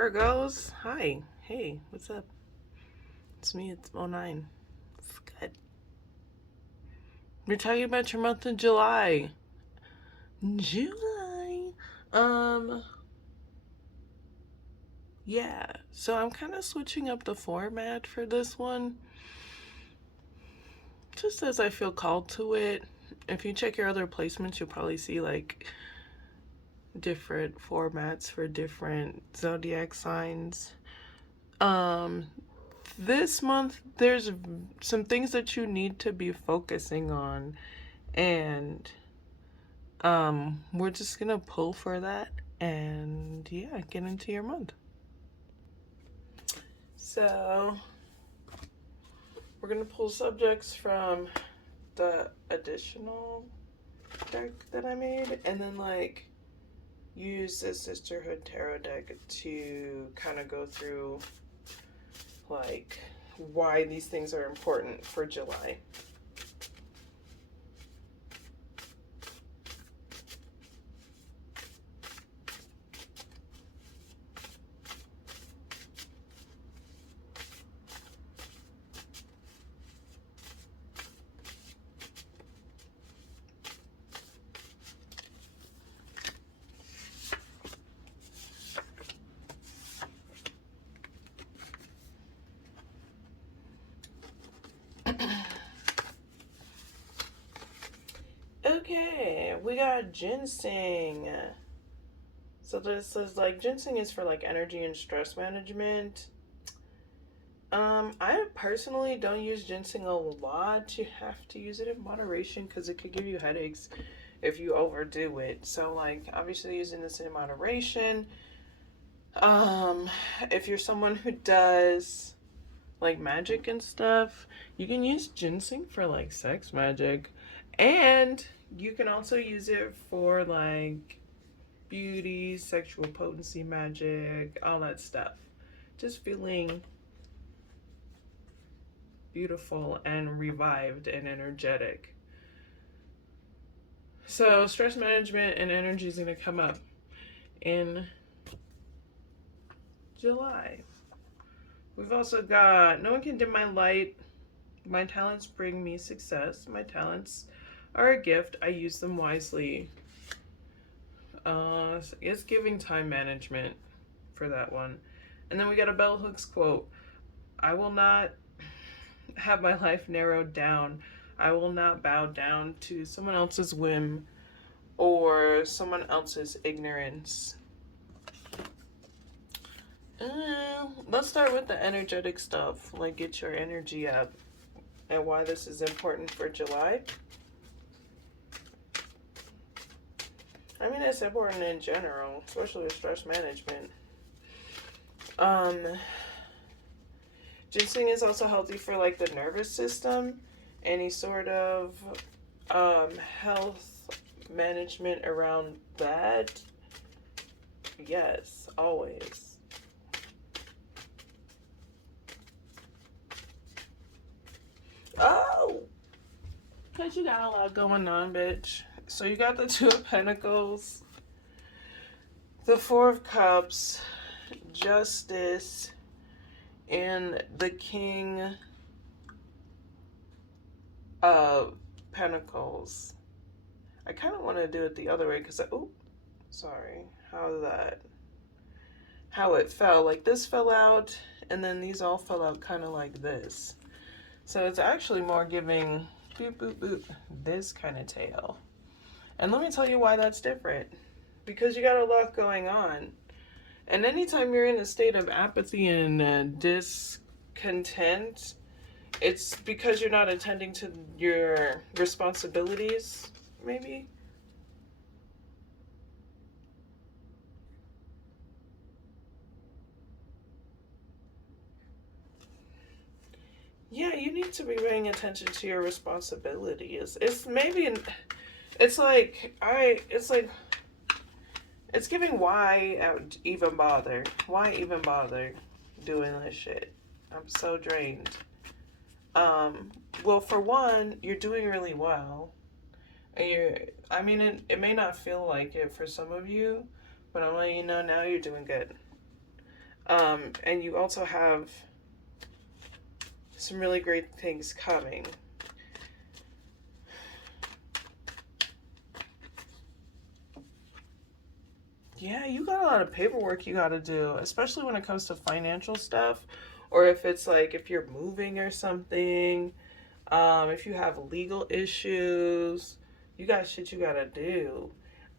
Virgos. Hi. Hey, what's up? It's me, it's '09. It's good. We're talking about your month of July. July. Um, yeah. So I'm kind of switching up the format for this one. Just as I feel called to it. If you check your other placements, you'll probably see like different formats for different zodiac signs. Um, this month there's some things that you need to be focusing on, and we're just gonna pull for that and yeah, get into your month. So we're gonna pull subjects from the additional deck that I made, and then like use the Sisterhood tarot deck to kind of go through like why these things are important for July. Okay, we got ginseng. So this is like ginseng is for like energy and stress management. I personally don't use ginseng a lot. You have to use it in moderation because it could give you headaches if you overdo it. So like obviously using this in moderation. Um, if you're someone who does like magic and stuff, you can use ginseng for like sex magic, and you can also use it for like beauty, sexual potency magic, all that stuff. Just feeling beautiful and revived and energetic. So, stress management and energy is going to come up in July. We've also got no one can dim my light. My talents bring me success. My talents are a gift. I use them wisely. It's giving time management for that one. And then we got a bell hooks quote. I will not have my life narrowed down. I will not bow down to someone else's whim or someone else's ignorance. Let's start with the energetic stuff, like get your energy up and why this is important for July. I mean, it's important in general, especially with stress management. Ginseng is also healthy for like the nervous system, any sort of health management around that. Yes, always. Oh, because you got a lot going on, bitch. So you got the Two of Pentacles, the Four of Cups, Justice, and the King of Pentacles. I kind of want to do it the other way because sorry, how it fell. Like this fell out, and then these all fell out kind of like this. So it's actually more giving boop, boop, boop, this kind of tail. And let me tell you why that's different. Because you got a lot going on. And anytime you're in a state of apathy and discontent, it's because you're not attending to your responsibilities, maybe. Yeah, you need to be paying attention to your responsibilities. It's maybe, it's like, it's giving why even bother? Why even bother doing this shit? I'm so drained. Well, for one, you're doing really well. I mean, it may not feel like it for some of you, but I'm letting you know now you're doing good. And you also have some really great things coming. Yeah, you got a lot of paperwork you got to do, especially when it comes to financial stuff, or if it's like if you're moving or something, if you have legal issues, you got shit you got to do.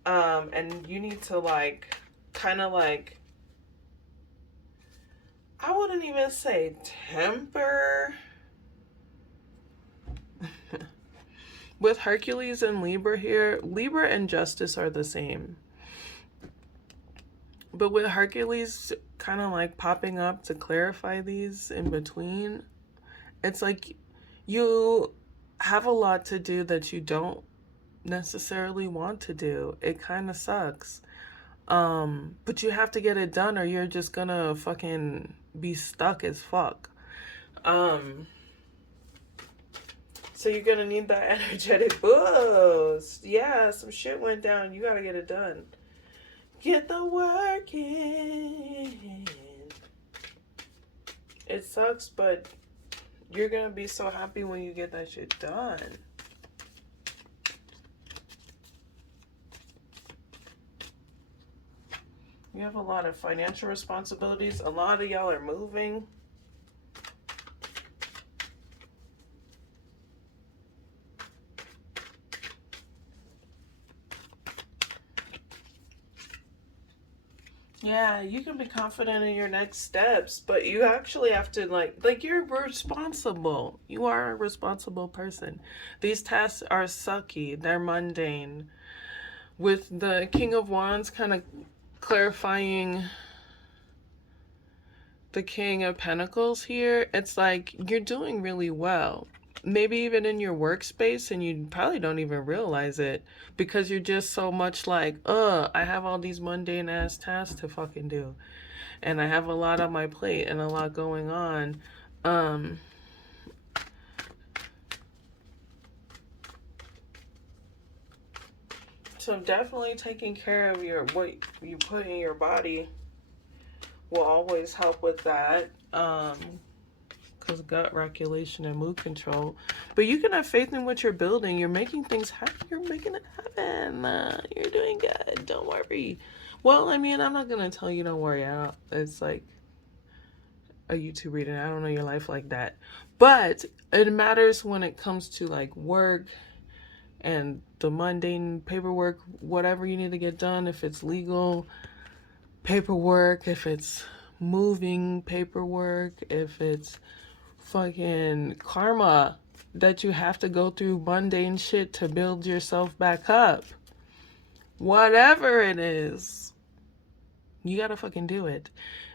And you need to like kind of like, I wouldn't even say temper. With Hercules and Libra here, Libra and Justice are the same. But with Hercules kind of like popping up to clarify these in between, it's like you have a lot to do that you don't necessarily want to do. It kind of sucks. But you have to get it done or you're just gonna fucking be stuck as fuck. So you're gonna need that energetic boost. Yeah, some shit went down. You gotta get it done. Get the work in. It sucks, but you're gonna be so happy when you get that shit done. You have a lot of financial responsibilities. A lot of y'all are moving. Yeah, you can be confident in your next steps, but you actually have to like you're responsible. You are a responsible person. These tasks are sucky. They're mundane. With the King of Wands kind of clarifying the King of Pentacles here, it's like you're doing really well. Maybe even in your workspace and you probably don't even realize it because you're just so much like, I have all these mundane ass tasks to fucking do. And I have a lot on my plate and a lot going on. So definitely taking care of what you put in your body will always help with that. Because gut regulation and mood control. But you can have faith in what you're building. You're making things happen. You're making it happen. You're doing good. Don't worry. Well, I mean, I'm not going to tell you don't worry. It's like a YouTube reading. I don't know your life like that. But it matters when it comes to like work and the mundane paperwork, whatever you need to get done. If it's legal paperwork, if it's moving paperwork, if it's fucking karma that you have to go through mundane shit to build yourself back up. Whatever it is, you gotta fucking do it.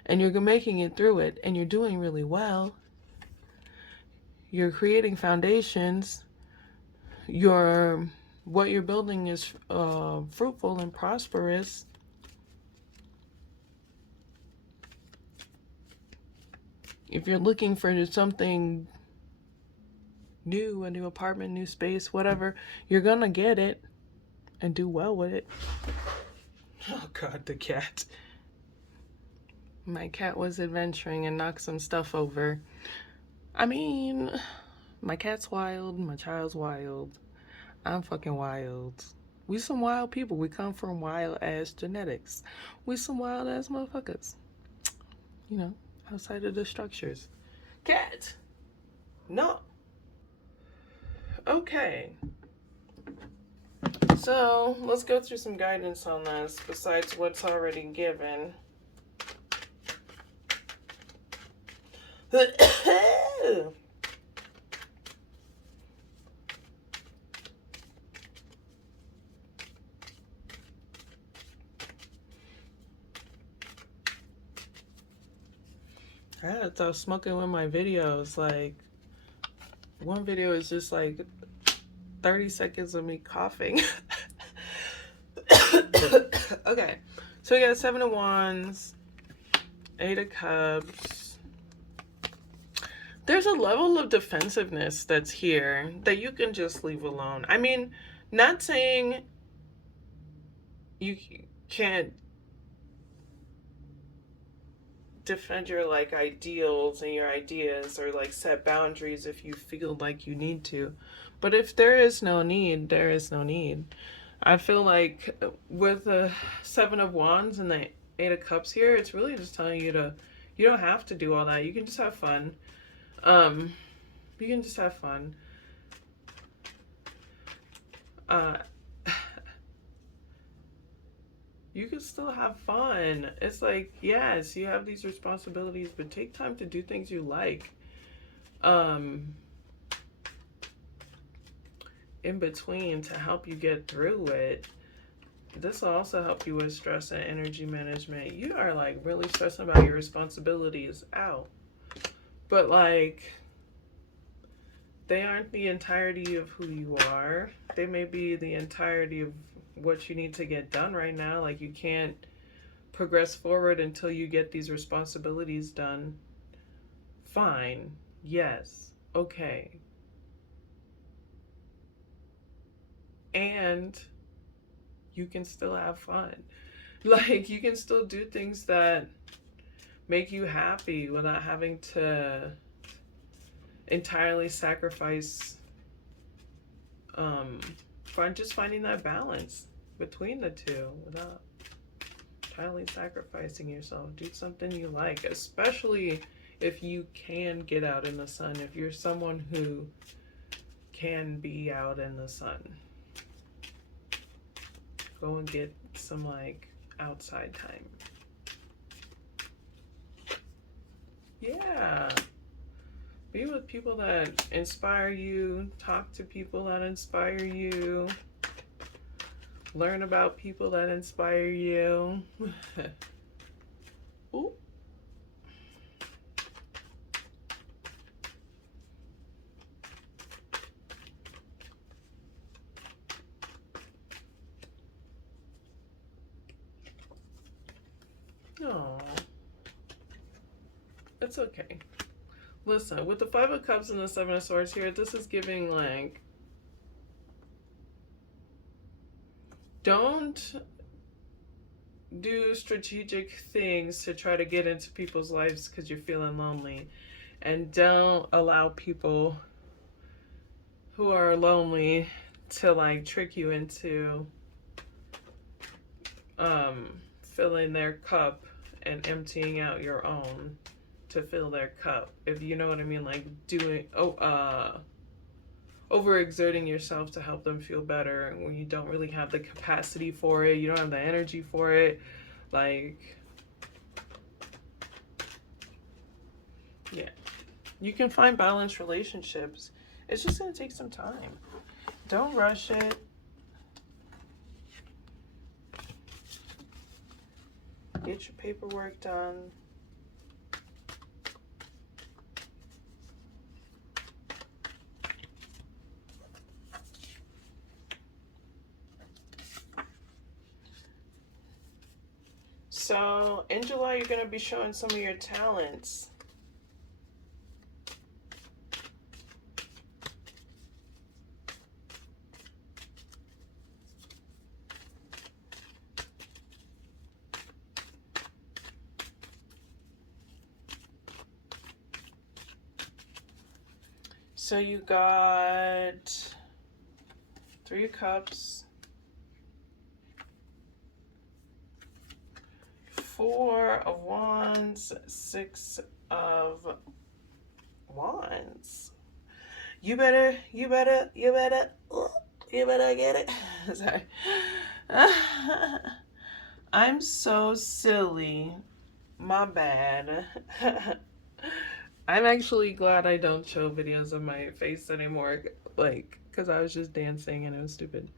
And you're making it through it, and you're doing really well. You're creating foundations. What you're building is fruitful and prosperous. If you're looking for something new, a new apartment, new space, whatever, you're gonna get it and do well with it. Oh God, the cat. My cat was adventuring and knocked some stuff over. I mean, my cat's wild, my child's wild. I'm fucking wild. We some wild people. We come from wild ass genetics. We some wild ass motherfuckers. You know, outside of the structures. Cat! No. Okay. So, let's go through some guidance on this besides what's already given. I had to stop smoking with my videos. Like, one video is just like 30 seconds of me coughing. Okay, so we got 7 of Wands, 8 of Cups. There's a level of defensiveness that's here that you can just leave alone. I mean, not saying you can't defend your like ideals and your ideas, or like set boundaries if you feel like you need to. But if there is no need, there is no need. I feel like with the Seven of Wands and the Eight of Cups here, it's really just telling you to, you don't have to do all that. You can just have fun. Um, you can just have fun. You can still have fun. It's like, yes, you have these responsibilities, but take time to do things you like. In between to help you get through it. This will also help you with stress and energy management. You are like really stressing about your responsibilities out. But like, they aren't the entirety of who you are. They may be the entirety of what you need to get done right now. Like, you can't progress forward until you get these responsibilities done. Fine. Yes. Okay. And you can still have fun. Like, you can still do things that make you happy without having to entirely sacrifice, just finding that balance between the two without entirely sacrificing yourself. Do something you like, especially if you can get out in the sun, if you're someone who can be out in the sun. Go and get some like outside time. Yeah. Be with people that inspire you. Talk to people that inspire you. Learn about people that inspire you. Ooh. Oh, it's okay. Listen, with the Five of Cups and the Seven of Swords here, this is giving like, don't do strategic things to try to get into people's lives because you're feeling lonely. And don't allow people who are lonely to like trick you into filling their cup and emptying out your own to fill their cup. If you know what I mean, like overexerting yourself to help them feel better when you don't really have the capacity for it, you don't have the energy for it. Like, yeah, you can find balanced relationships. It's just gonna take some time. Don't rush it. Get your paperwork done. So in July, you're going to be showing some of your talents. So you got Three of Cups, Four of Wands, Six of Wands. You better get it. Sorry. I'm so silly. My bad. I'm actually glad I don't show videos of my face anymore, like, because I was just dancing and it was stupid.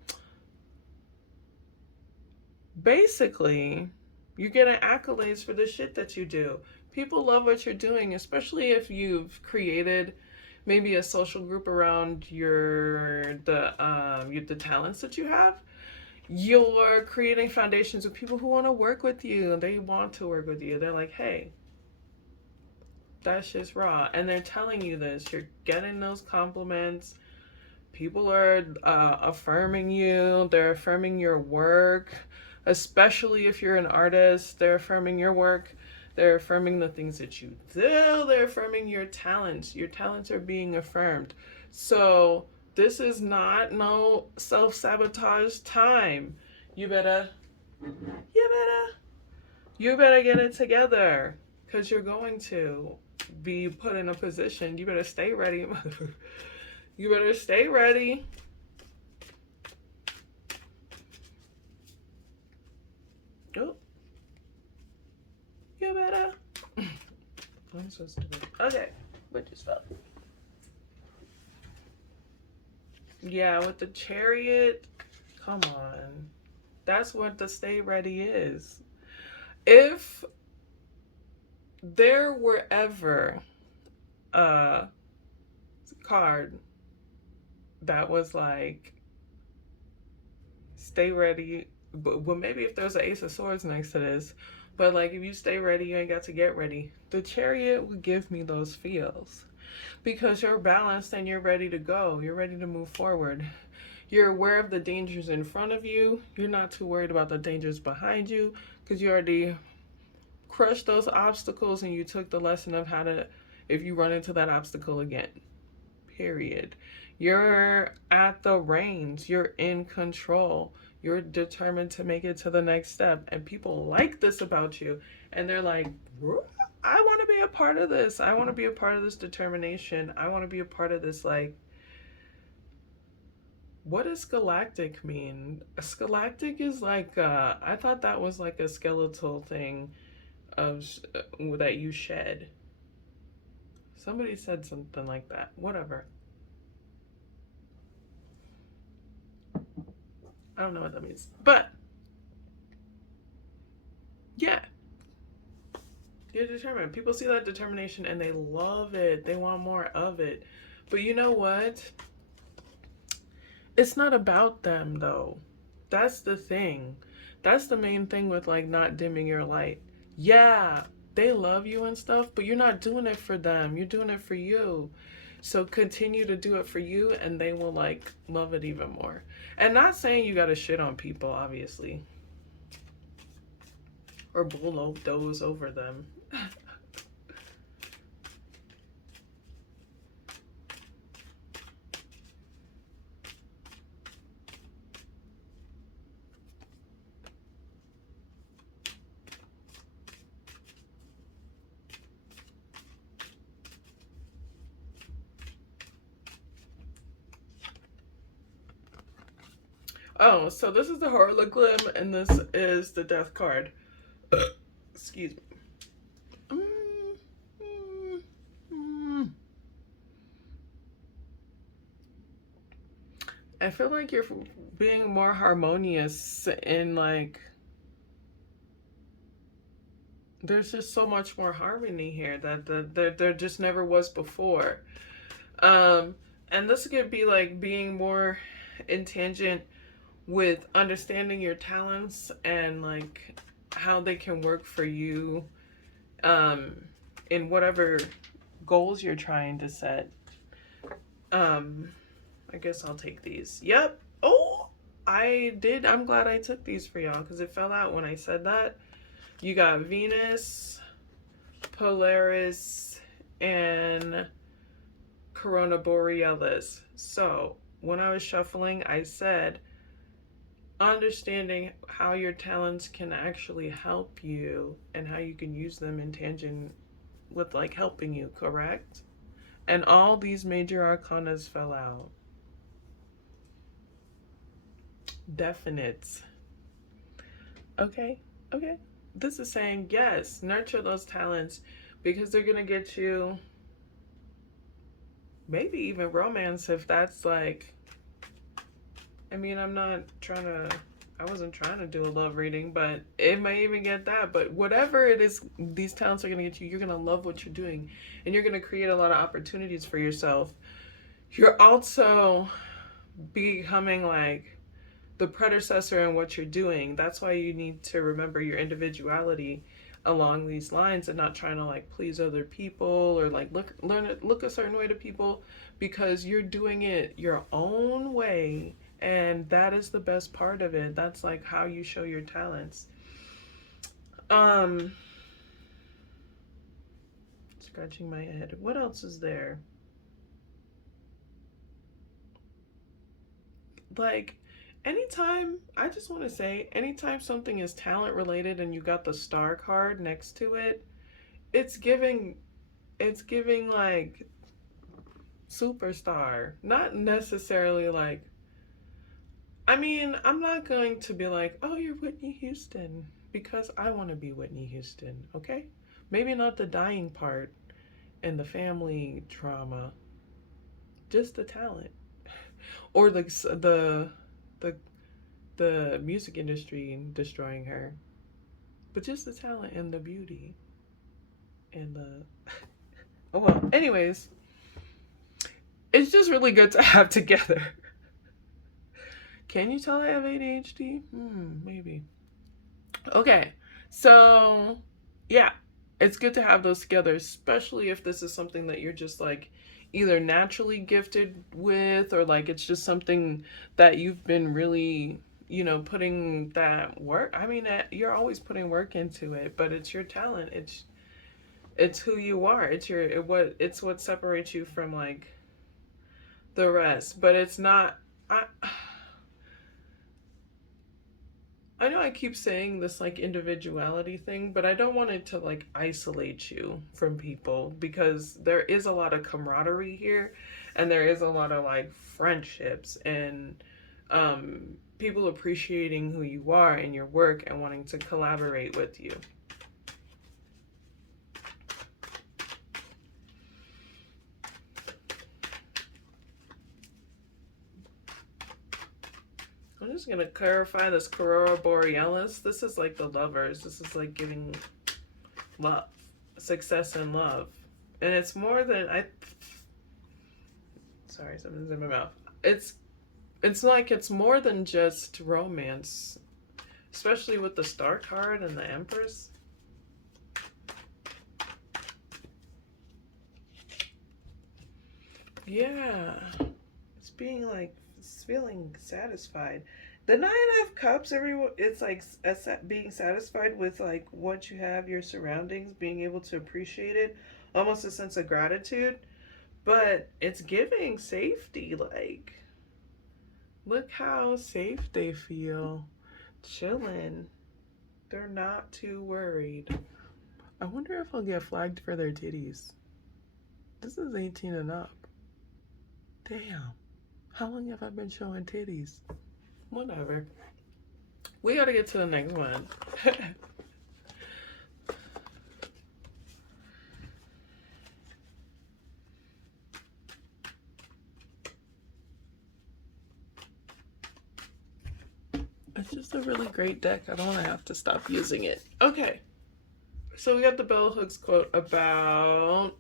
Basically, you're getting accolades for the shit that you do. People love what you're doing, especially if you've created maybe a social group around the talents that you have. You're creating foundations with people who want to work with you. They want to work with you. They're like, hey, that's just raw. And they're telling you this. You're getting those compliments. People are affirming you. They're affirming your work. Especially if you're an artist, they're affirming your work. They're affirming the things that you do. They're affirming your talents. Your talents are being affirmed. So this is not no self-sabotage time. You better, you better, you better get it together. Because you're going to be put in a position. You better stay ready. You better stay ready. Oh. You better. I'm so stupid. Okay. What just fell? Yeah, with the Chariot. Come on. That's what the stay ready is. If there were ever a card that was like stay ready, but well, maybe if there's an Ace of Swords next to this, but like if you stay ready, you ain't got to get ready. The Chariot would give me those feels because you're balanced and you're ready to go. You're ready to move forward. You're aware of the dangers in front of you. You're not too worried about the dangers behind you because you already crushed those obstacles and you took the lesson of how to, if you run into that obstacle again. Period. You're at the reins. You're in control. You're determined to make it to the next step. And people like this about you. And they're like, I want to be a part of this. I want to be a part of this determination. I want to be a part of this, like, what does galactic mean? Scholastic is like, I thought that was like a skeletal thing of that you shed. Somebody said something like that. Whatever. I don't know what that means. But, yeah. You're determined. People see that determination and they love it. They want more of it. But you know what? It's not about them, though. That's the thing. That's the main thing with, like, not dimming your light. Yeah, they love you and stuff, but you're not doing it for them. You're doing it for you. So continue to do it for you and they will, like, love it even more. And not saying you gotta shit on people, obviously. Or bulldoze over them. Oh, so this is the Harlequin and this is the Death card. Excuse me. I feel like you're being more harmonious in, like, there's just so much more harmony here that there just never was before. And this could be like being more in tangent with understanding your talents and like how they can work for you in whatever goals you're trying to set. I guess I'll take these. Yep. Oh, I did. I'm glad I took these for y'all because it fell out when I said that. You got Venus, Polaris, and Corona Borealis. So when I was shuffling, I said, understanding how your talents can actually help you and how you can use them in tangent with like helping you, correct? And all these major arcanas fell out. Definite. Okay, okay. This is saying, yes, nurture those talents because they're going to get you maybe even romance if that's like, I mean, I wasn't trying to do a love reading, but it may even get that. But whatever it is, these talents are going to get you. You're going to love what you're doing and you're going to create a lot of opportunities for yourself. You're also becoming like the predecessor in what you're doing. That's why you need to remember your individuality along these lines and not trying to like please other people or like look a certain way to people because you're doing it your own way. And that is the best part of it. That's like how you show your talents. scratching my head. What else is there? Like, anytime, I just want to say, anytime something is talent related and you got the star card next to it, it's giving, like superstar. Not necessarily like, I mean, I'm not going to be like, oh, you're Whitney Houston, because I want to be Whitney Houston, okay? Maybe not the dying part and the family trauma, just the talent. Or the the music industry destroying her, but just the talent and the beauty and the oh well. Anyways, it's just really good to have together. Can you tell I have ADHD? Maybe. Okay, so yeah, it's good to have those together, especially if this is something that you're just like either naturally gifted with, or like it's just something that you've been really, putting that work. I mean, you're always putting work into it, but it's your talent. It's who you are. It's what separates you from like the rest. But it's not. I know I keep saying this like individuality thing, but I don't want it to like isolate you from people, because there is a lot of camaraderie here, and there is a lot of like friendships and people appreciating who you are and your work and wanting to collaborate with you. I'm just going to clarify this Aurora Borealis. This is like the lovers. This is like giving love, success and love. And it's more than sorry, something's in my mouth. It's like it's more than just romance, especially with the Star card and the Empress. Yeah. It's feeling satisfied. The Nine of Cups, it's like being satisfied with like what you have, your surroundings, being able to appreciate it, almost a sense of gratitude. But it's giving safety, like, look how safe they feel. Chilling. They're not too worried. I wonder if I'll get flagged for their titties. This is 18 and up. Damn. How long have I been showing titties? Whatever. We gotta get to the next one. It's just a really great deck. I don't want to have to stop using it. Okay. So we got the bell hooks quote about...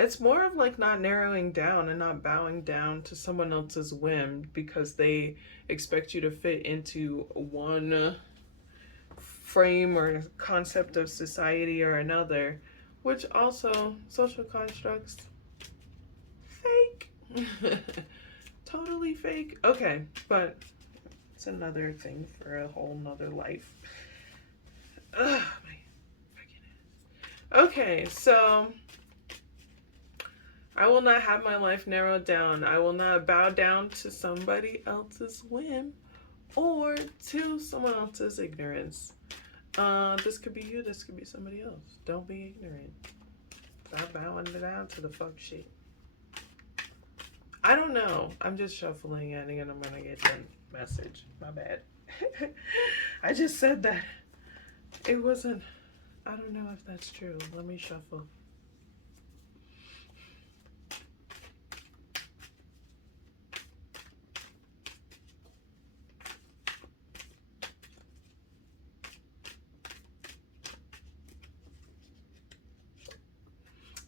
It's more of like not narrowing down and not bowing down to someone else's whim because they expect you to fit into one frame or concept of society or another, which also social constructs, fake. Totally fake. Okay, but it's another thing for a whole nother life. Ugh, my fucking ass. Okay, so I will not have my life narrowed down. I will not bow down to somebody else's whim or to someone else's ignorance. This could be you, this could be somebody else. Don't be ignorant. Stop bowing down to the fuck shit. I don't know. I'm just shuffling it and I'm gonna get the message. My bad. I just said that. It wasn't. I don't know if that's true. Let me shuffle.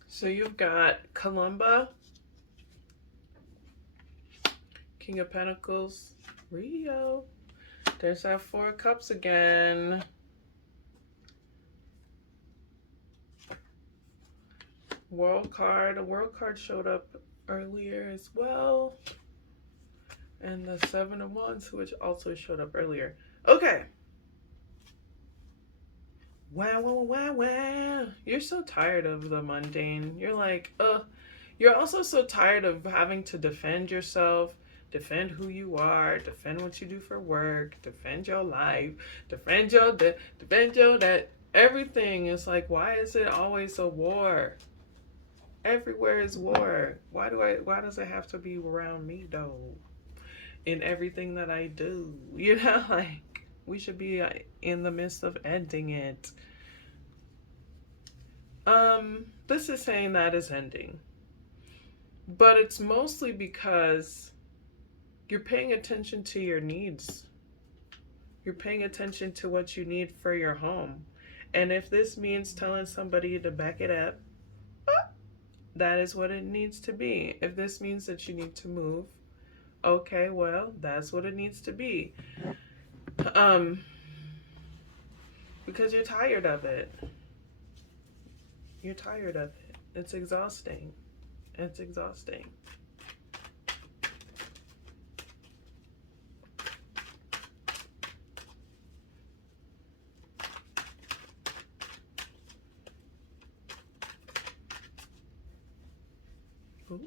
So you've got Columba, King of Pentacles, Rio. There's that Four of Cups again. World card. A World card showed up earlier as well. And the Seven of Wands, which also showed up earlier. Okay. Wow, wow, wow, wow. You're so tired of the mundane. You're like, you're also so tired of having to defend yourself, defend who you are, defend what you do for work, defend your life, defend your defend your that. Everything is like, why is it always a war? Everywhere is war. Why does it have to be around me though? In everything that I do, like we should be in the midst of ending it. This is saying that is ending, but it's mostly because you're paying attention to your needs. You're paying attention to what you need for your home. And if this means telling somebody to back it up, that is what it needs to be. If this means that you need to move, okay, well, that's what it needs to be. Um, because you're tired of it. You're tired of it. It's exhausting. It's exhausting. Ooh.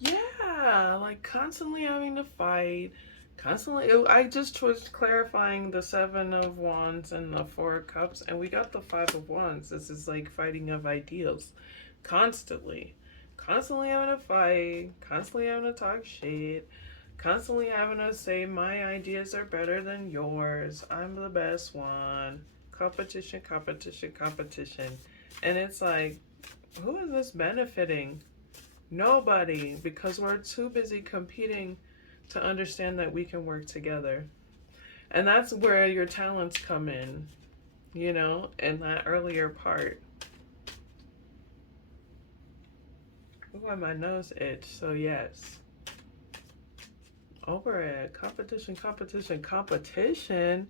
Yeah, like constantly having to fight, constantly. I just was clarifying the Seven of Wands and the Four of Cups, and we got the Five of Wands. This is like fighting of ideals, constantly, constantly having to fight, constantly having to talk shit, constantly having to say my ideas are better than yours. I'm the best one. Competition, competition, competition, and it's like, who is this benefiting? Nobody, because we're too busy competing to understand that we can work together. And that's where your talents come in that earlier part. Ooh, my nose itch, so yes. Over it. Competition, competition, competition.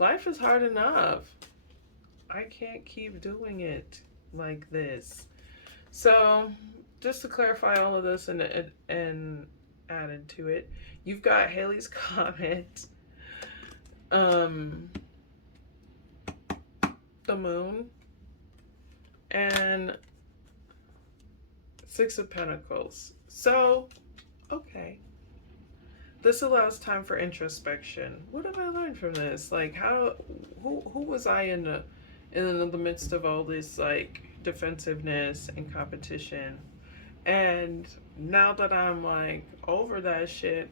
Life is hard enough. I can't keep doing it like this. So, just to clarify all of this and added to it, you've got Haley's Comet, um, the Moon, and Six of Pentacles. So, okay. This allows time for introspection. What have I learned from this? Like, who was I in the midst of all this like defensiveness and competition? And now that I'm like over that shit,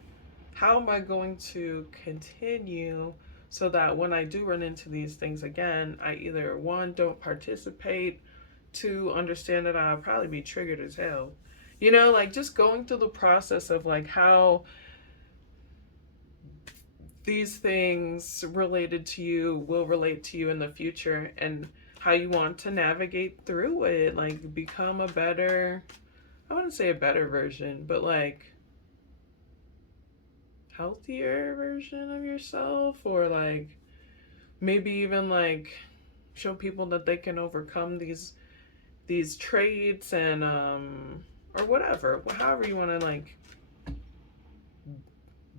how am I going to continue so that when I do run into these things again, I either one, don't participate, two, understand that I'll probably be triggered as hell. Like just going through the process of like how these things related to you will relate to you in the future and how you want to navigate through it, like become a better, I wouldn't say a better version, but like healthier version of yourself, or like maybe even like show people that they can overcome these traits and or whatever, however you want to like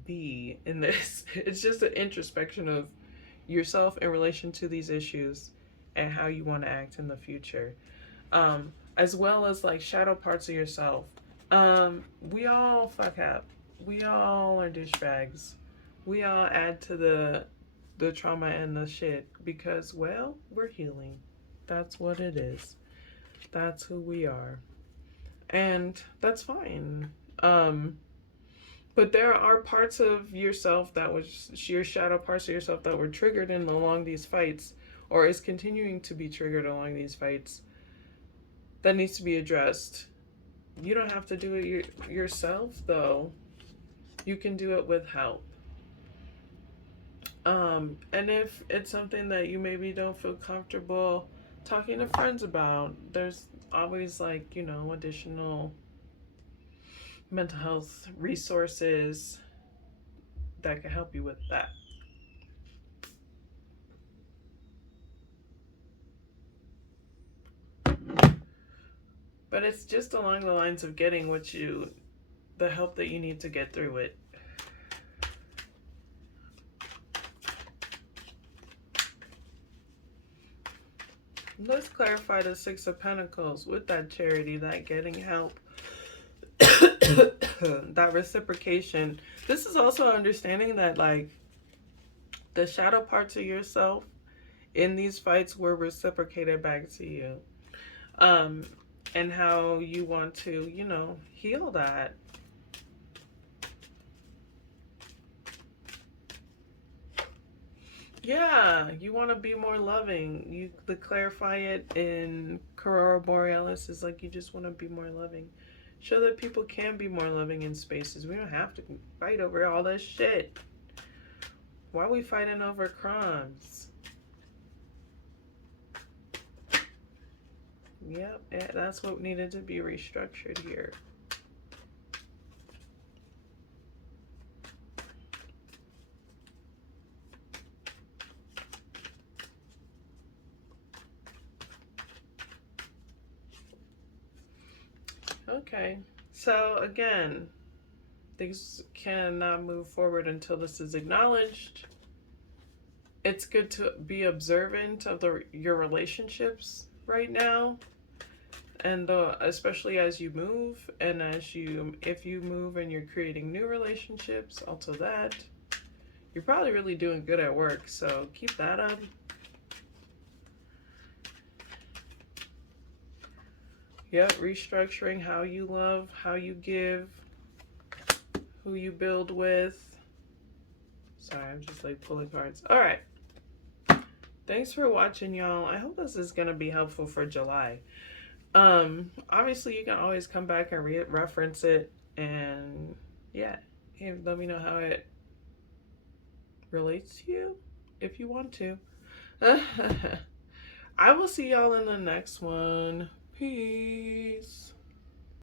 be in this. It's just an introspection of yourself in relation to these issues and how you want to act in the future, as well as like shadow parts of yourself. We all fuck up. We all are douchebags. We all add to the trauma and the shit because, well, we're healing. That's what it is. That's who we are. And that's fine. But there are parts of yourself that was your shadow parts of yourself that were triggered in along these fights, or is continuing to be triggered along these fights, that needs to be addressed. You don't have to do it yourself, though. You can do it with help. And if it's something that you maybe don't feel comfortable talking to friends about, there's always like, additional mental health resources that can help you with that. But it's just along the lines of getting the help that you need to get through it. Let's clarify the Six of Pentacles with that charity, that getting help, that reciprocation. This is also understanding that, like, the shadow parts of yourself in these fights were reciprocated back to you. And how you want to, you know, heal that. Yeah, you want to be more loving. You to clarify it in Aurora Borealis is like you just want to be more loving. Show that people can be more loving in spaces. We don't have to fight over all this shit. Why are we fighting over crumbs? Yep, that's what needed to be restructured here. Okay, so again, things cannot move forward until this is acknowledged. It's good to be observant of your relationships right now, and especially as you move, and if you move and you're creating new relationships, also that you're probably really doing good at work, so keep that up. Yep, restructuring how you love, how you give, who you build with. Sorry, I'm just like pulling cards. All right. Thanks for watching, y'all. I hope this is going to be helpful for July. Obviously, you can always come back and reference it. And yeah, let me know how it relates to you if you want to. I will see y'all in the next one. Peace.